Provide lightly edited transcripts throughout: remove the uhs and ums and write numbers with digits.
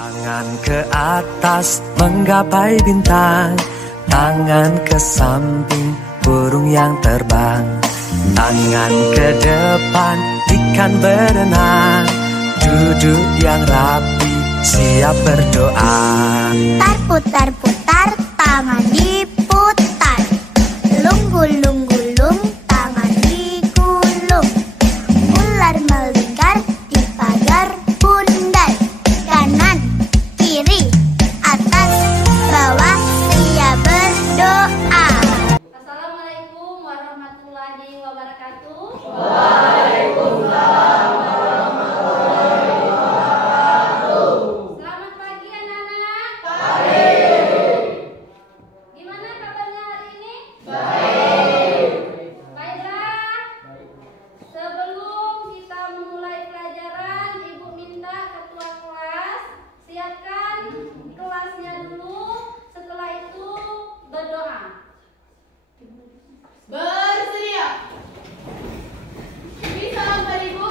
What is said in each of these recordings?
Tangan ke atas menggapai bintang, tangan ke samping burung yang terbang, tangan ke depan ikan berenang, duduk yang rapi siap berdoa. Putar-putar tangan diputar, lung-gulung-gulung tangan digulung, ular melingkar di pagar bundar, kanan kiri atas bawah siap berdoa. Assalamualaikum warahmatullahi wabarakatuh. Waalaikumsalam warahmatullahi wabarakatuh. Selamat pagi anak-anak. Pagi. Gimana kabarnya hari ini? Baik. Baiklah. Sebelum kita memulai pelajaran, Ibu minta ketua kelas siapkan kelasnya dulu. Setelah itu berdoa. Bersedia. Bisa Bapak Ibu?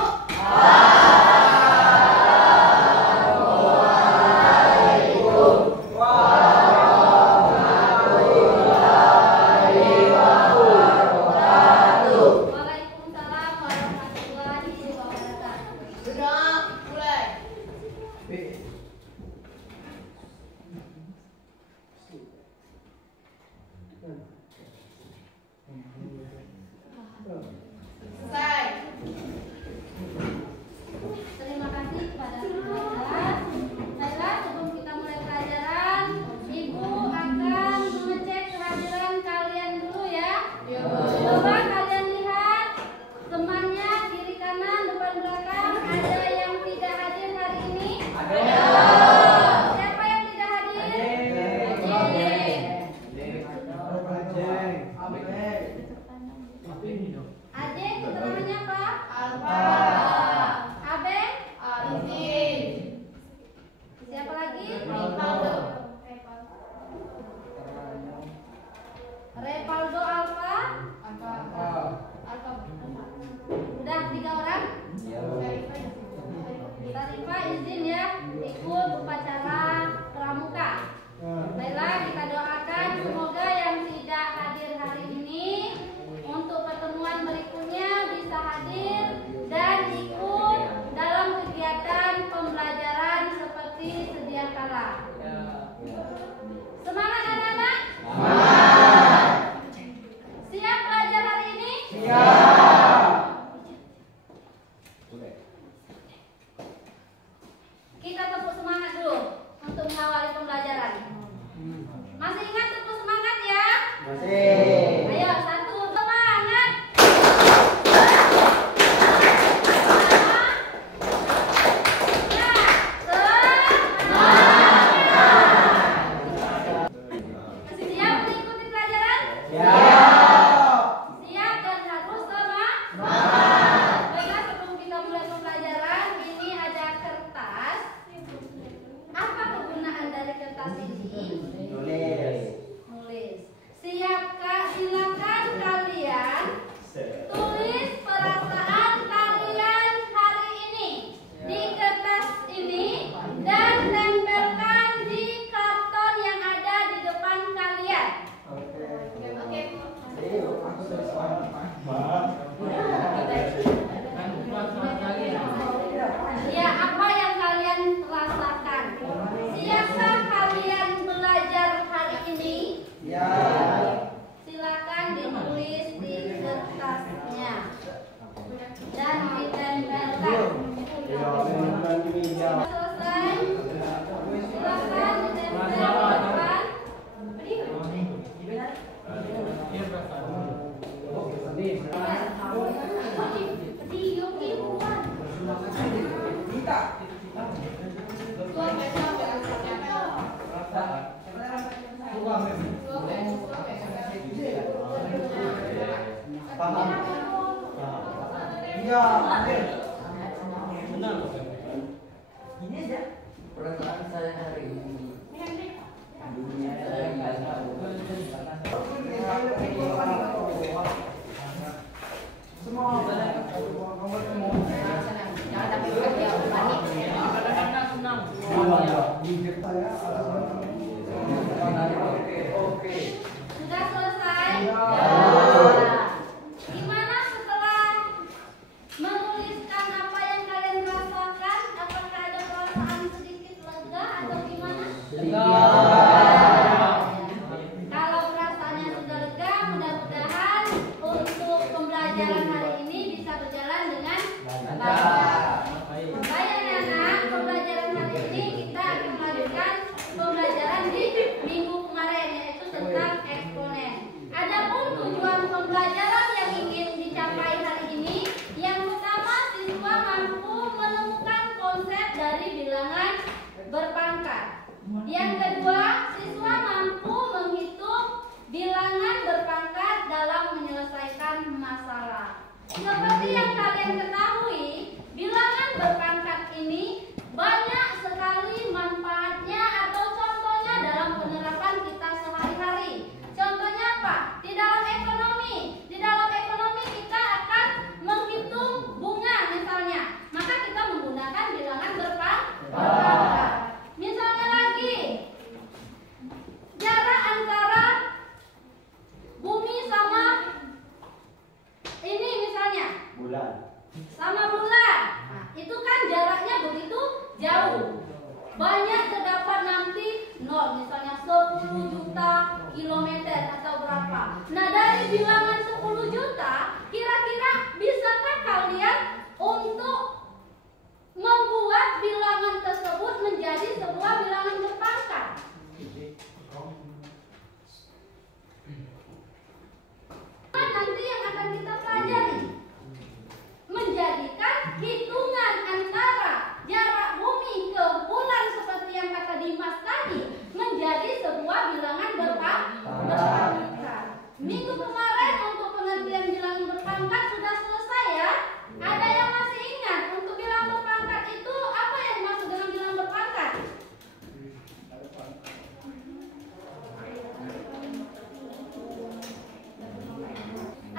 Waalaikumsalam warahmatullahi wabarakatuh. Berdoa mulai. Selesai. Terima kasih kepada pelajar. Baiklah, sebelum kita mulai pelajaran, Ibu akan mengecek kehadiran kalian dulu ya. Coba kalian lihat temannya kiri kanan depan belakang, ada yang tidak hadir hari ini? Siapa yang tidak hadir? Ade, keterangannya apa? Alfa. Abeng? Alvin. Siapa lagi? Rivaldo. Repaldo Alfa. Alfa. Udah 3 orang? Tarifa izin ya ikut upacara pramuka. Baiklah, kita doakan semoga yang tidak hadir hari ini untuk pertemuan berikutnya bisa hadir dan ikut dalam kegiatan pembelajaran seperti sedia kala. Semangat anak-anak? Siap belajar hari ini? Kita tepuk semangat dulu untuk mengawali pembelajaran. Masih ingat tepuk semangat ya? Ayo, 1, semangat. Ya, siap mengikuti pelajaran? Siap dan harus semangat. Baiklah, sebelum kita mulai pembelajaran, ini ada kertas. Apa kegunaan dari kertas ini? Nulis. Siapkah? Silakan kalian tulis perasaan kalian hari ini di kertas ini dan tempelkan di karton yang ada di depan kalian. Oke. Ya, apa yang kalian rasakan? Siapkah kalian belajar hari ini? Silakan ditulis di kertasnya dan ditempelkan. Selesai. Silakan ditempel di depan. Ini aja perasaan saya hari ini. Dunia saya nggak tahu. Semua. Jangan tapi dia panik. Sudah selesai? Nah, gimana setelah menuliskan apa yang kalian rasakan? Apakah ada perasaan sedikit lega atau gimana? Kalau perasaannya sudah lega, mudah-mudahan untuk pembelajaran hari ini bisa berjalan dengan baik. Baik anak-anak, pembelajaran hari ini kita akan melanjutkan pembelajaran di minggu kemarin, yaitu tentang eksponen. Adapun tujuan pembelajaran yang ingin dicapai hari ini, yang pertama siswa mampu menemukan konsep dari bilangan berpangkat. Yang kedua, siswa mampu menghitung bilangan berpangkat dalam menyelesaikan masalah. Seperti yang kalian ketahui, bilangan berpangkat ini banyak sekali manfaatnya atau contohnya dalam penerapan kita sehari-hari. Contohnya apa? Di dalam ekonomi. Di dalam ekonomi kita akan menghitung bunga misalnya. Maka kita menggunakan bilangan berpangkat. Misalnya lagi, jarak antara bumi sama ini misalnya Bulan. sama bulan. Nah, itu kan jaraknya begitu jauh. Banyak terdapat nanti nol, misalnya 10 juta kilometer atau berapa. Nah, dari bilangan 10 juta, kira-kira bisakah kalian untuk membuat bilangan tersebut menjadi sebuah bilangan berpangkat? Nanti yang akan kita pelajari menjadikan hitungan antara jarak bumi ke bulan seperti yang kata Dimas tadi menjadi sebuah bilangan berpangkat. Minggu kemarin untuk pengertian bilangan berpangkat sudah selesai ya. Ada yang masih ingat untuk bilangan berpangkat itu apa yang dimaksud dengan bilangan berpangkat?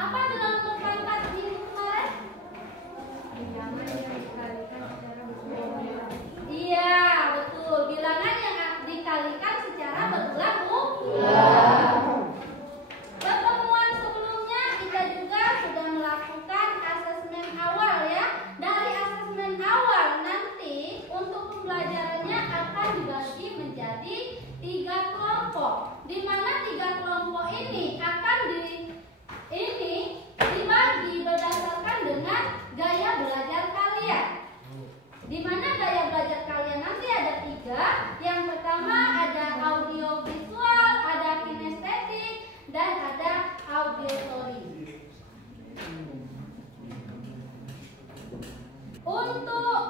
Apa bilangan berpangkat minggu kemarin? Iya, betul. Bilangan yang dikalikan secara berulang-ulang. Pertemuan sebelumnya kita juga sudah melakukan asesmen awal ya. Dari asesmen awal nanti untuk pembelajarannya akan dibagi menjadi 3 kelompok. Di mana 3 kelompok ini akan dibagi berdasarkan dengan gaya belajar kalian. Di mana gaya belajar kalian nanti ada 3. Yang pertama ada audio visual, ada kinestetik, dan ada auditory. Untuk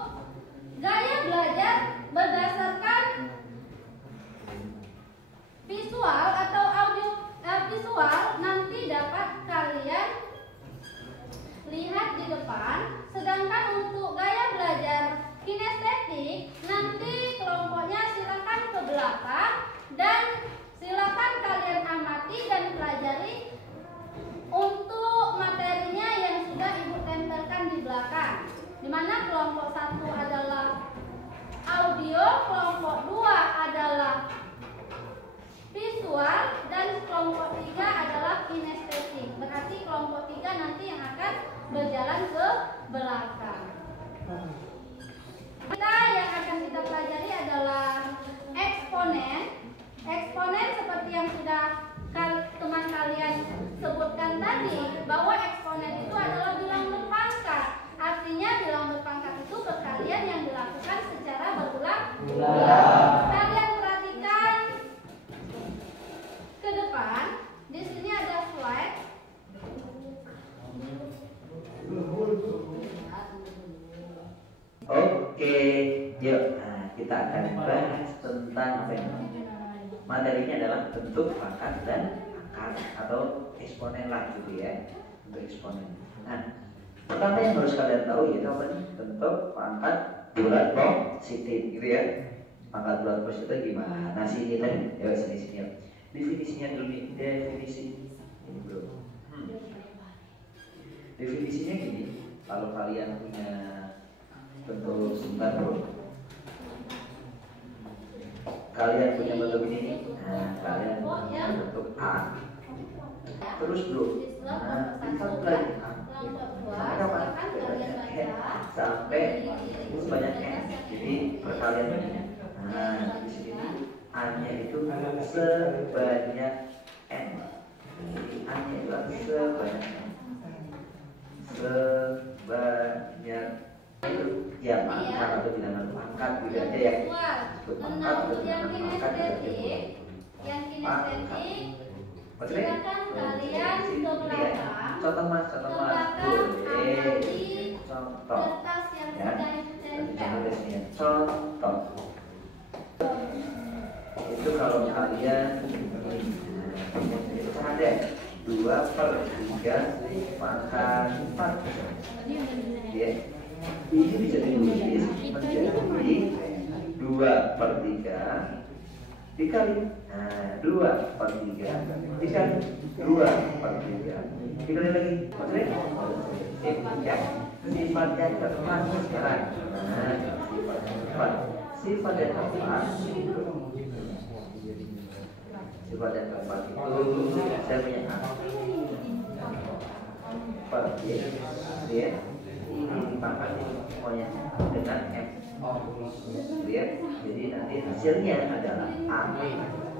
gaya belajar berdasarkan visual atau audio visual nanti dapat kalian lihat di depan. Sedangkan untuk gaya belajar kinestetik nanti kelompoknya silakan ke belakang dan silakan kalian amati dan pelajari untuk materinya yang sudah ibu tempelkan di belakang. Di mana kelompok 1 adalah audio, kelompok 2 adalah visual, dan kelompok 3 adalah kinestetik. Berarti kelompok 3 nanti yang akan berjalan ke belakang. Yang akan kita pelajari adalah eksponen. Eksponen seperti yang sudah teman kalian sebutkan tadi, bahwa eksponen itu adalah bilangan berpangkat. Artinya bilangan berpangkat itu perkalian yang dilakukan secara berulang-ulang. Kalian perhatikan ke depan. Di sini ada slide. Oke, yuk. Nah, kita akan bahas tentang apa ini? Materinya adalah bentuk pangkat dan akar atau eksponen lah gitu ya. Untuk eksponen. Nah, pertama yang harus kalian tahu yaitu apa nih? Bentuk pangkat bulat positif gitu ya. Pangkat bulat positif gimana? Nah, sini tadi. Ya, sini. Definisinya dulu nih. Definisi ini bro. Definisinya gini. Kalau kalian punya bentuk sebentar bro. kalian punya bentuk ini, nah kalian punya bentuk A. Terus bro, nah kita lagi A. Sampai kapan? Sampai sebanyak N. Jadi perkalian ini. Nah di sini A-nya itu sebanyak N. Jadi A-nya itu sebanyak N. Sebanyak itu ya pangkat atau bilangan pangkat tidak ada ya. Pangkat atau bilangan pangkat tidak ada. Yang kinestetik, Oke. silakan kalian ke belakang. Contoh mas, boleh. Contoh. Kertas yang Ya. sudah ditempel. Contoh. Itu kalau kalian itu ada 2/3 makan 4. Ya. Ini bisa ditulis menjadi 2/3 dikali 2/3 dikali 2/3 dikali lagi maksudnya ya sifatnya tepat sekarang. Sifatnya tepat itu saya punya A per ya ini dipangkat semuanya dengan M ya. Jadi nanti hasilnya adalah A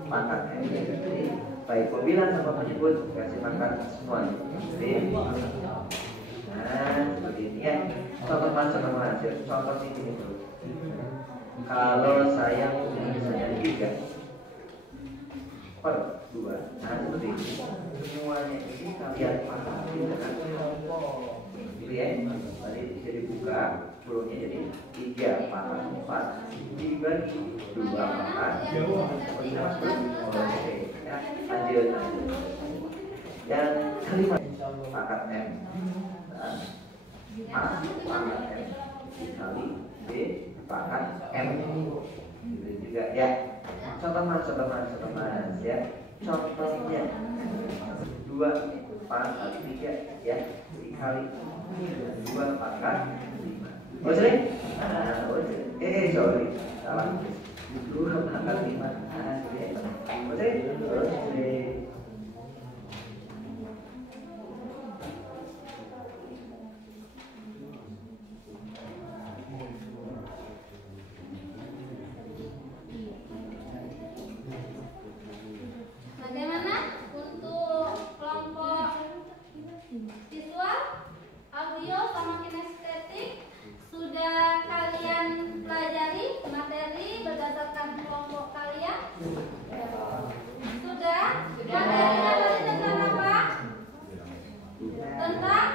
pangkat M. Jadi baik pembilang sama penyebut kasih pangkat semua. Jadi seperti ini ya. Contoh hasil. Contoh ini dulu. Kalau saya punya misalnya 3/2, nah seperti ini. Semuanya ini kalian pangkatin dengan ya. Tadi bisa dibuka, puluhnya jadi 3/4 dibagi 2/4. Seperti mas bro. Oke, ya lanjut. Yang kelima pangkat M. A pangkat M dikali B pangkat M. Gitu juga ya. Contoh mas ya. Contohnya 2/3 ya dikali 2/5. Oh sorry, sorry, salah. 2/5. Oh sorry. Bagaimana untuk kelompok visual, audio, sama kinestetik? Sudah kalian pelajari materi berdasarkan kelompok kalian? Sudah? Materinya tadi tentang apa? Tentang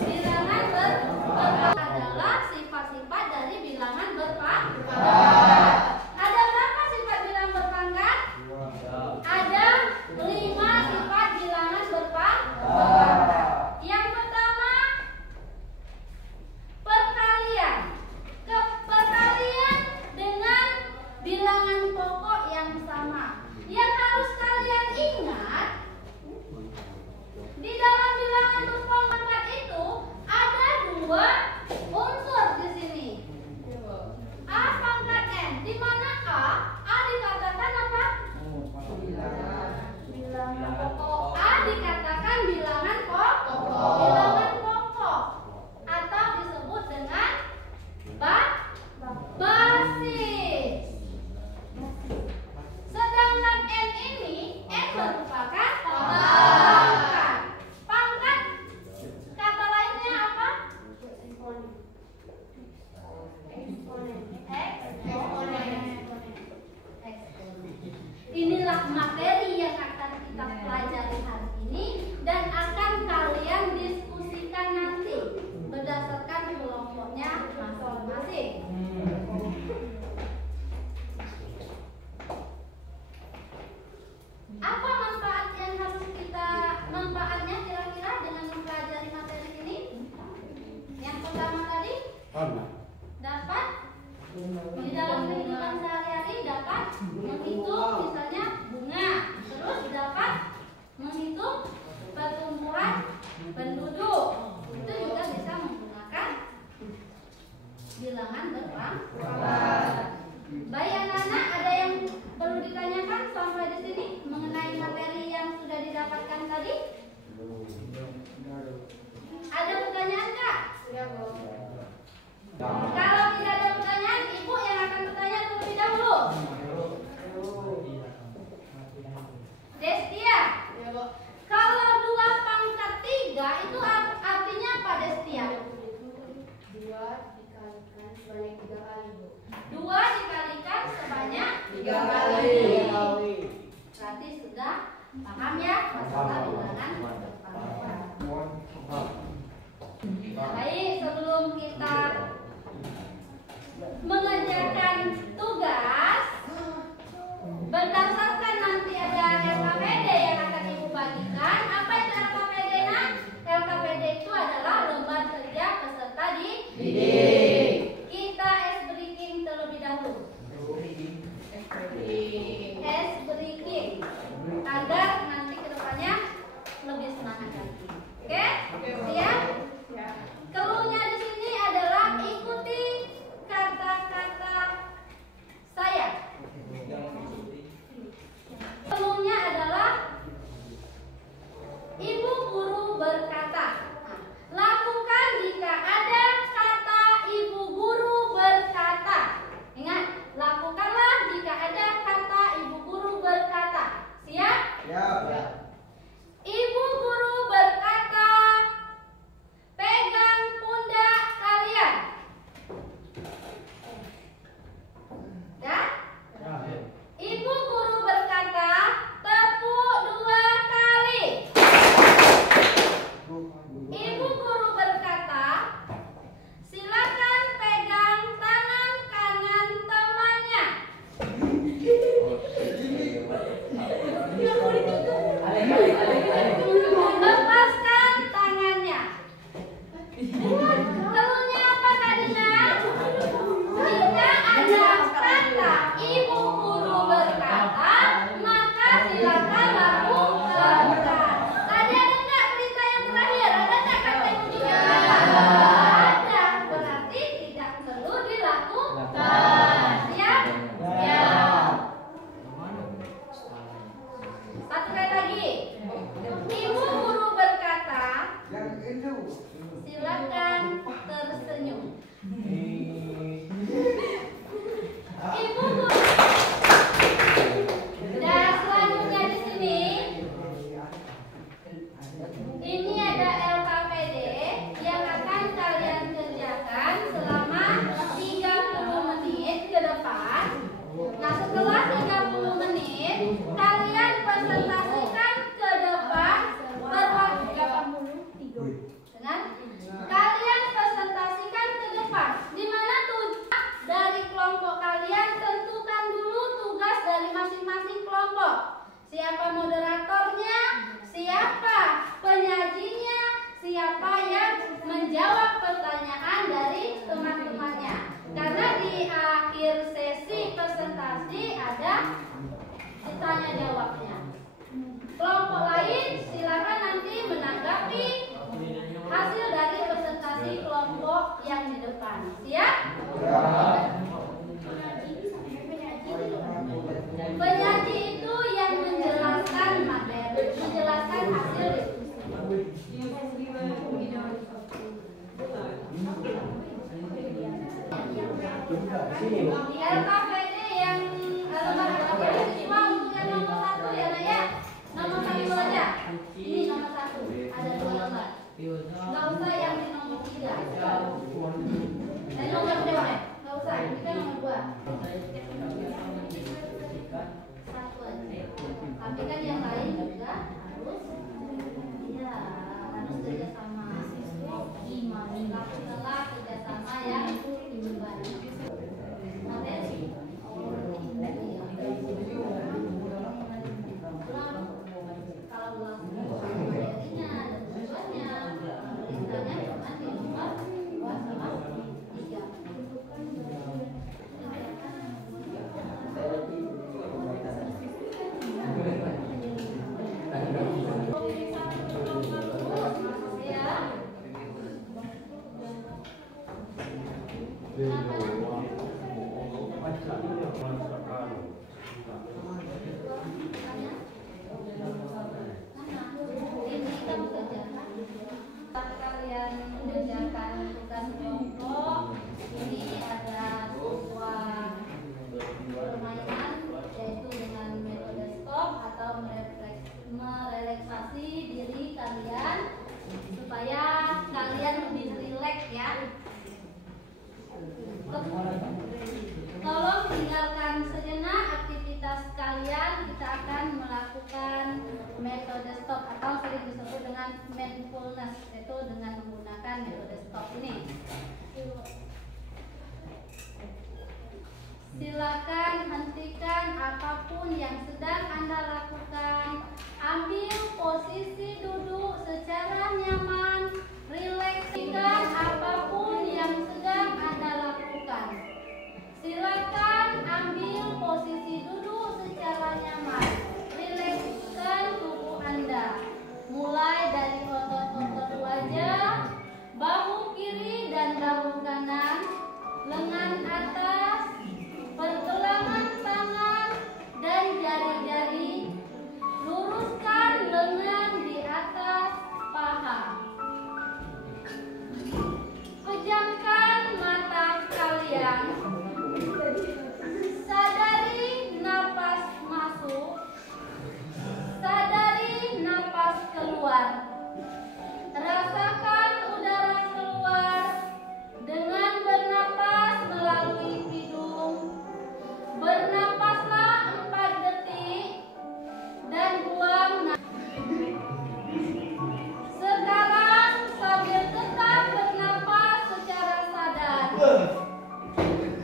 bilangan berpangkat adalah sifat-sifat dari bilangan berpangkat. Ada berapa sifat bilangan berpangkat? Ada 5 sifat bilangan berpangkat. Yang pertama, perkalian. Perkalian dengan bilangan pokok yang sama. 3 kali. Berarti sudah paham ya masalah bilangan kepala. Baik, sebelum kita mengerjakan tugas, berdasarkan nanti ada LKPD yang akan Ibu bagikan. Apa itu LKPD, Nak? LKPD itu adalah lembar kerja peserta didik. Kita breaking terlebih dahulu. Breaking agar nanti kedepannya lebih semangat lagi. Oke? Siap? Keluhnya di sini adalah ikuti kata-kata saya. Keluhnya adalah ibu guru berkata. Lakukan jika ada kata ibu guru berkata. Ingat, lakukanlah jika ada kata ibu guru berkata. Siap? Ya. Ibu guru berkata, pegang pundak kalian. Ya? Ibu guru berkata, tepuk 2 kali. Ibu guru berkata, silakan pegang tangan kanan temannya. Lepaskan tangannya. Keluhnya apa tadinya? Jika ada kata ibu guru berkata, maka silakan lakukan. Tadi ada nggak berita yang terakhir? Ada nggak kata ibu guru berkata? Ada. Berarti tidak perlu dilakukan. Siap? Ya. Satu kali lagi. Ibu guru berkata, silakan tersenyum. Ibu guru. Dan selanjutnya di sini, ini ada LKPD yang akan kalian kerjakan selama 30 menit ke depan. Nah, setelah 30 menit, kalian presentasikan ke depan dengan kalian presentasikan ke depan. Di mana tugas dari kelompok kalian, tentukan dulu tugas dari masing-masing kelompok. Siapa moderatornya, siapa penyajinya, siapa yang menjawab pertanyaan dari teman-temannya. Karena di akhir sesi presentasi ada tanya jawabnya. Kelompok lain silakan nanti menanggapi hasil dari presentasi kelompok yang di depan. Siap? Penyaji itu yang menjelaskan materi, menjelaskan hasil diskusi. Di LKPD yang lembar LKPD siswa untuk yang nomor 1 ya, Nak ya. Nomor 1 aja. Ini nomor 1. Ada 2 lembar. Nggak usah yang di nomor 3. Nomor 2. Nggak usah. Ini kan nomor 2. Satu aja. Tapi kan yang lain juga harus kerjasama. Lakukanlah kerjasama yang baik. Materi. Kalau belum materinya dan tujuannya, misalnya cuma di nomor 2 sama 3. Kalian mengerjakan tugas kelompok, ini ada sebuah permainan yaitu dengan metode stop atau merelaksasi diri kalian supaya kalian lebih rileks ya. Tolong tinggalkan sejenak aktivitas mindfulness, yaitu dengan menggunakan metode stop ini. Silakan hentikan apapun yang sedang Anda lakukan. Ambil posisi duduk secara nyaman. Rilekskan apapun yang sedang Anda lakukan. Silakan ambil posisi duduk secara nyaman. Rilekskan tubuh Anda. Mulai dari otot-otot wajah, bahu kiri dan bahu kanan, lengan atas, pergelangan tangan dan jari-jari. Luruskan lengan di atas paha. Pejamkan mata kalian. Sadari napas masuk. Sadari napas keluar. Rasakan udara keluar dengan bernapas melalui hidung. Bernapaslah 4 detik dan buang nafas. Sekarang sambil tetap bernapas secara sadar,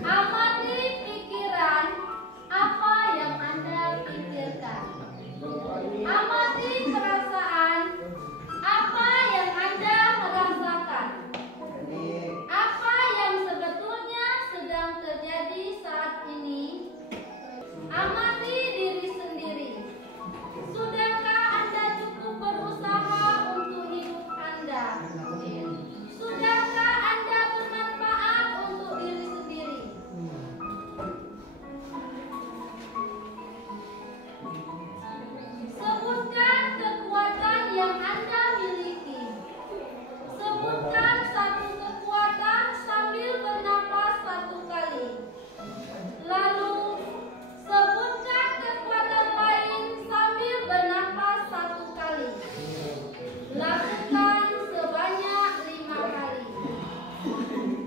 amati pikiran apa yang Anda pikirkan. Amati perasaan apa yang Anda rasakan. Apa yang sebetulnya sedang terjadi saat ini. Amati diri sendiri. Sudahkah Anda cukup berusaha untuk hidup Anda? Sudahkah Anda bermanfaat untuk diri sendiri? Sebutkan kekuatan yang Anda miliki. Sebutkan satu kekuatan sambil bernapas 1 kali. Lalu sebutkan kekuatan lain sambil bernapas 1 kali. Lakukan sebanyak 5 kali.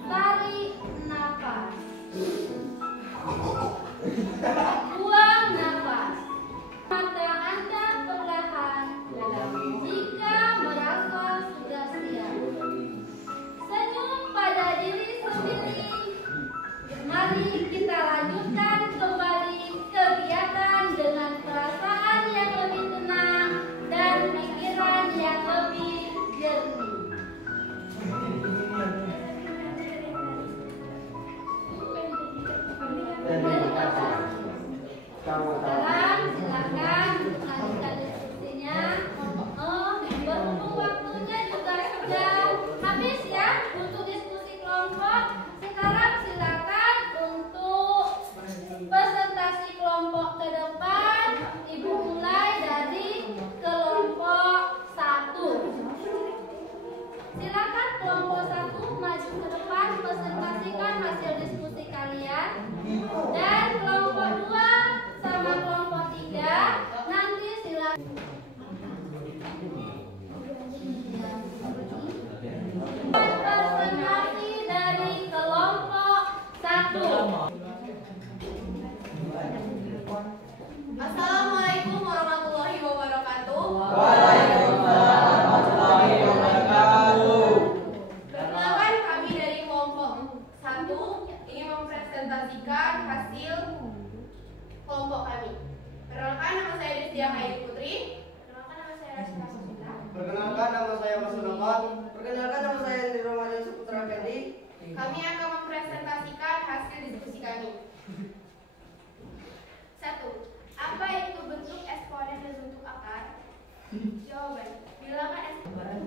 Tarik nafas. Buang nafas. Mata Anda perlahan jika merasa sudah siap. Senyum pada diri sendiri. Mari kita lanjutkan kembali kegiatan dengan perasaan yang lebih tenang dan pikiran yang lebih jernih. Sekarang silakan lanjutkan diskusinya. Berhubung waktunya juga sudah habis ya untuk diskusi kelompok. Sekarang silakan untuk presentasi kelompok ke depan. Ibu mulai dari kelompok 1. Silakan kelompok 1 maju ke depan, presentasikan hasil diskusi kalian. Dan kelompok 2 sama kelompok 3 nanti silakan presentasi dari kelompok 1. Assalamualaikum warahmatullahi wabarakatuh. Perkenalkan, kami dari kelompok 1 ingin mempresentasikan hasil kelompok kami. Perkenalkan, nama saya Destia Hairi Putri. Perkenalkan, nama saya Rasita Sasita. Perkenalkan, nama saya Mas Unakal. Perkenalkan, nama saya Hendri Ramadan Saputra Fendi. Kami akan mempresentasikan hasil diskusi kami. 1. Apa itu bentuk eksponen dan bentuk akar? Jawaban. Bilangan eksponen.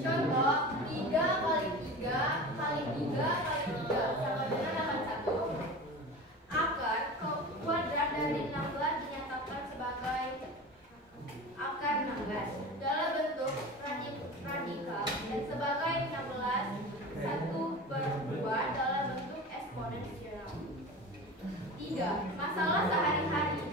Contoh, 3 kali 3 kali 3 kali 3 sama dengan 81. Akar kuadrat dari 16 dinyatakan sebagai akar 16 dalam bentuk radikal dan sebagai 16 1/2 dalam bentuk eksponensial. 3. Masalah sehari-hari.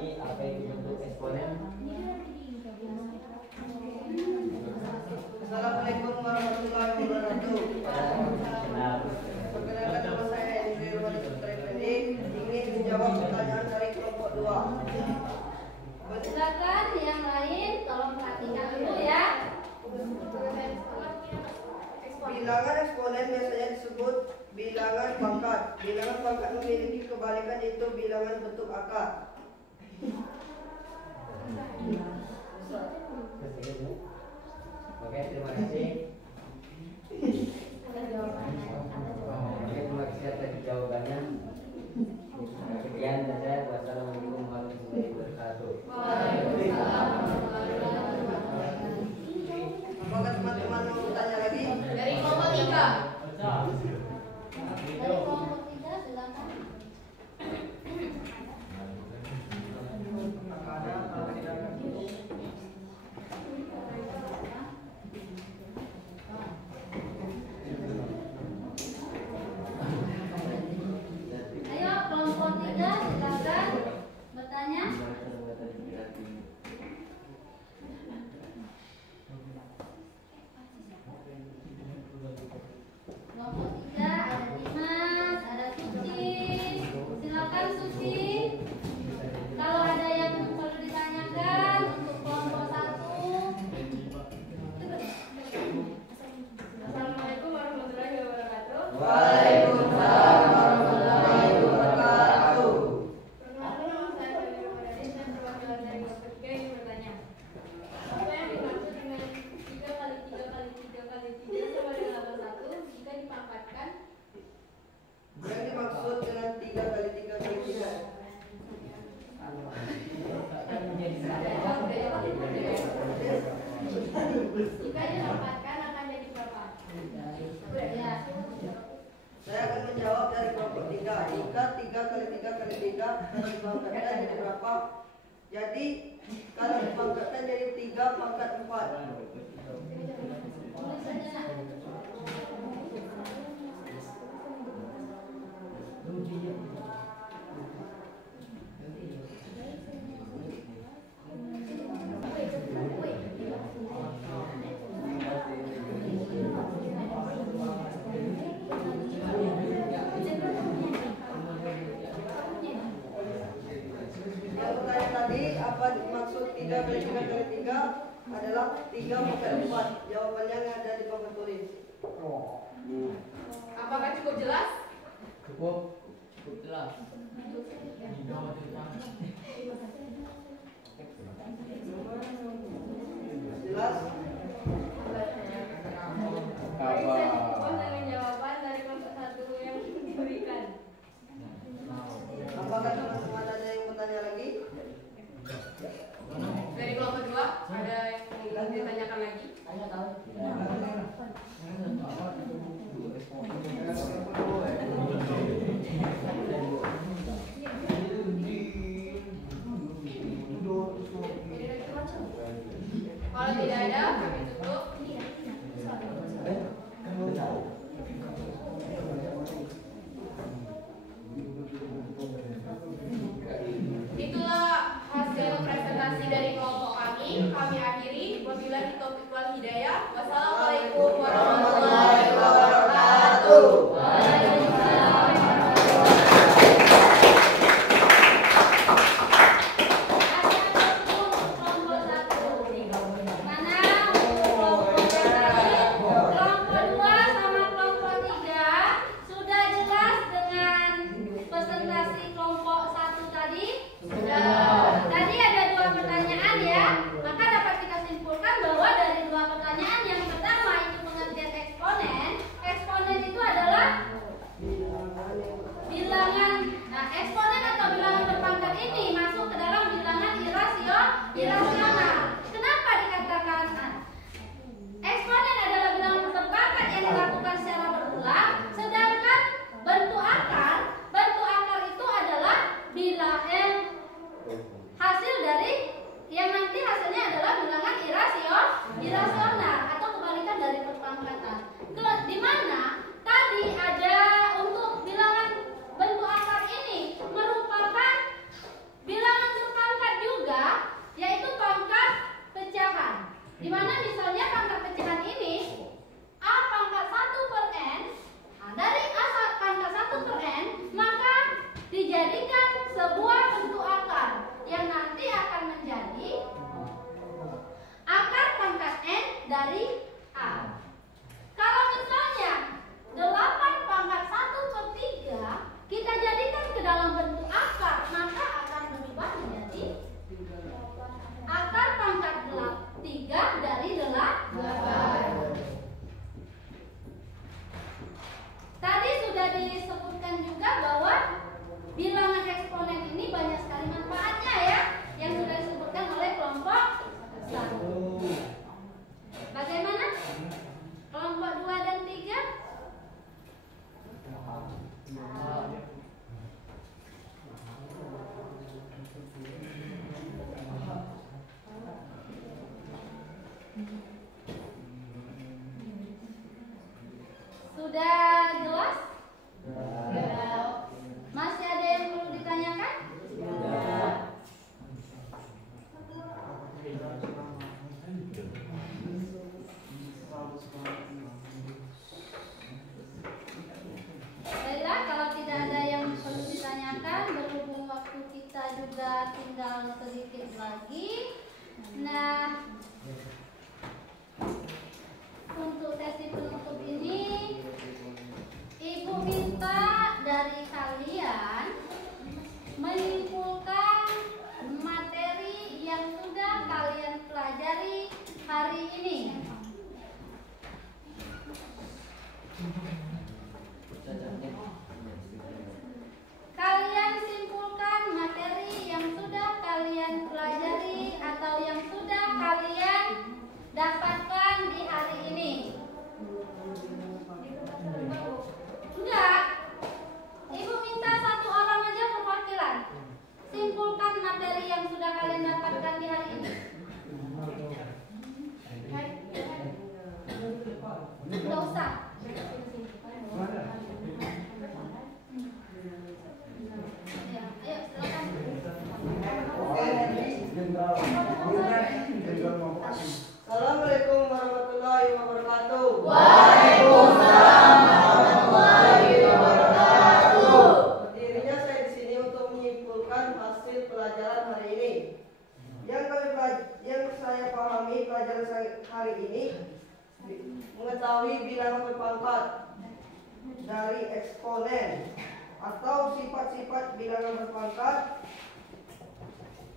lagi apa itu bentuk eksponen? Assalamualaikum warahmatullahi wabarakatuh. Benar. Perkenalkan nama saya Hendri Romani Saputra Effendi. Ingin menjawab pertanyaan dari kelompok 2. Silakan yang lain tolong perhatikan dulu ya. Bilangan eksponen biasanya disebut bilangan pangkat. Bilangan pangkat memiliki kebalikan yaitu bilangan bentuk akar. Oke, terima kasih. Oke, terima kasih atas jawabannya. Sekian saja. Wassalamualaikum warahmatullahi wabarakatuh. Apakah teman-teman mau bertanya lagi? Dari kelompok 3. Dari kelompok 3 silakan. Ayo kelompok 3 silakan bertanya. Kelompok 3 ada Dimas, ada Suci. Silakan Suci. Kalau ada yang perlu ditanyakan untuk kelompok 1. Assalamualaikum warahmatullahi wabarakatuh. Waalaikumsalam warahmatullahi wabarakatuh. Perkenalkan nama saya Fadil Ramadhani dan perwakilan dari kelompok 3 ingin bertanya. Apa yang dimaksud dengan 3 kali 3 kali 3 kali 3 sama dengan 81 jika dipangkatkan? Yang dimaksud dengan 3 kali 3 kali 3. Jika dipangkatkan akan jadi berapa? Ya. Saya akan menjawab dari kelompok 3. Jika 3 kali 3 kali 3 dipangkatkan jadi berapa? Jadi kalau dipangkatkan jadi 3 pangkat 4. Tulis saja. Yang pertanyaan tadi apa maksud 3 kali 3 kali 3 adalah 3 pangkat 4. Jawabannya yang ada di papan tulis. Apakah cukup jelas? Cukup jelas. Jelas? Baik, saya cukup dengan jawaban dari kelompok 1 yang diberikan. Apakah teman-teman ada yang bertanya lagi? Dari kelompok 2 ada yang ditanyakan lagi? Kalau tidak ada, kami tutup. Itulah hasil presentasi dari kelompok kami. Kami akhiri. Wabillahi taufiq wal hidayah. Wassalamualaikum warahmatullahi wabarakatuh. Tadi ada 2 pertanyaan ya, maka dapat kita simpulkan bahwa dari 2 pertanyaan yang pertama itu pengertian eksponen. Eksponen itu adalah Dimana misalnya pangkat pecahan ini A pangkat 1 per N. Nah, dari A pangkat 1 per N, maka dijadikan sebuah bentuk akar yang nanti akan menjadi akar pangkat N dari A. Kalau misalnya 8 pangkat 1 per 3 kita jadikan ke dalam bentuk akar, maka akan berubah menjadi akar pangkat 3 dari 8. Tadi sudah disebutkan juga bahwa bilangan eksponen ini banyak sekali manfaatnya ya, yang sudah disebutkan oleh kelompok 1. Bagaimana? Kelompok 2 dan 3? Sudah jelas? Masih ada yang perlu ditanyakan? Baiklah, kalau tidak ada yang perlu ditanyakan, berhubung waktu kita juga tinggal sedikit lagi. Nah, untuk sesi penutup ini, Ibu minta dari kalian menyimpulkan materi yang sudah kalian pelajari hari ini. Kalian simpulkan materi yang sudah kalian pelajari atau yang sudah kalian dapatkan di hari ini. Enggak. Ibu minta satu orang aja perwakilan. Simpulkan materi yang sudah kalian dapatkan di hari ini. Enggak usah. Ya, ayo silakan. Assalamualaikum warahmatullahi wabarakatuh. Waalaikumsalam warahmatullahi wabarakatuh. Berdirinya saya di sini untuk menyimpulkan hasil pelajaran hari ini. Yang saya pahami pelajaran hari ini mengetahui bilangan berpangkat dari eksponen atau sifat-sifat bilangan berpangkat.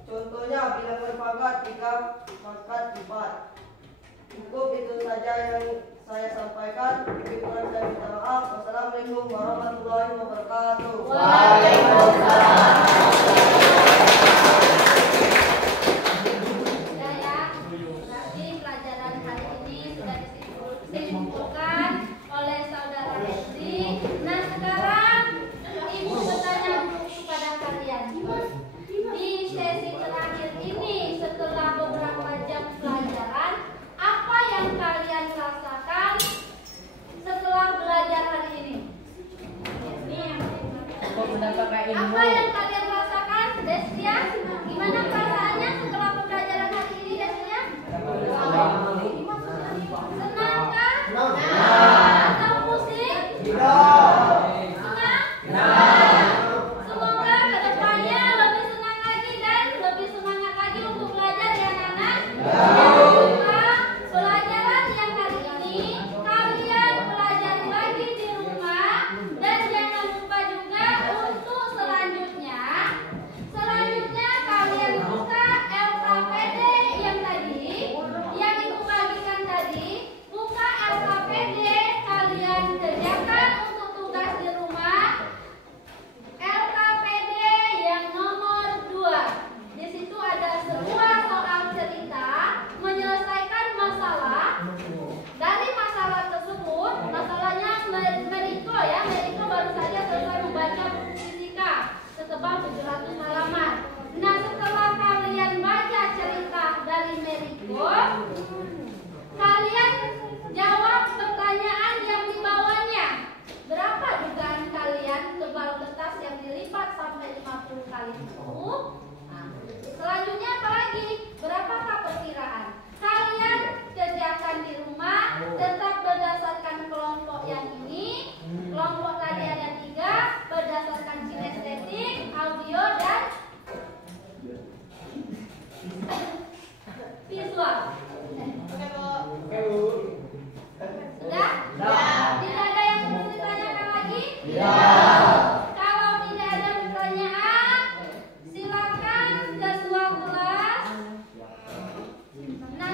Contohnya bilangan berpangkat 3 pangkat 4. Cukup itu saja yang saya sampaikan. Kurang saya minta maaf. Wassalamualaikum warahmatullahi wabarakatuh. Waalaikumsalam. Sudah ya. Berarti pelajaran hari ini sudah disimpulkan oleh saudara Hesti. Nah, sekarang Ibu bertanya kepada kalian. Di sesi terakhir ini, setelah beberapa jam pelajaran, apa yang kalian rasakan setelah belajar hari ini? Apa yang kalian rasakan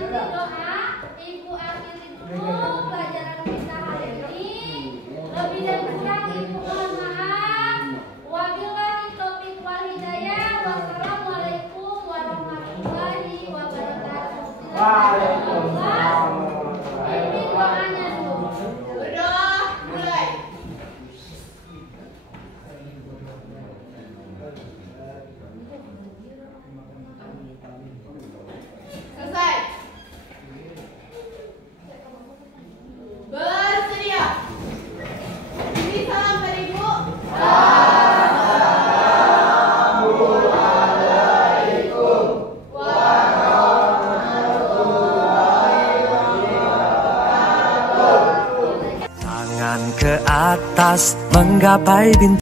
doa, Ibu akhiri dulu pelajaran kita hari ini. Lebih dan kurang Ibu mohon maaf. Wabillahi taufiq wal hidayah. Wassalamualaikum warahmatullahi wabarakatuh. Waalaikumsalam. Ini doanya dulu. Berdoa, mulai. Selesai. Bersedia. Ini salam dari Ibu. Tangan ke atas menggapai bintang.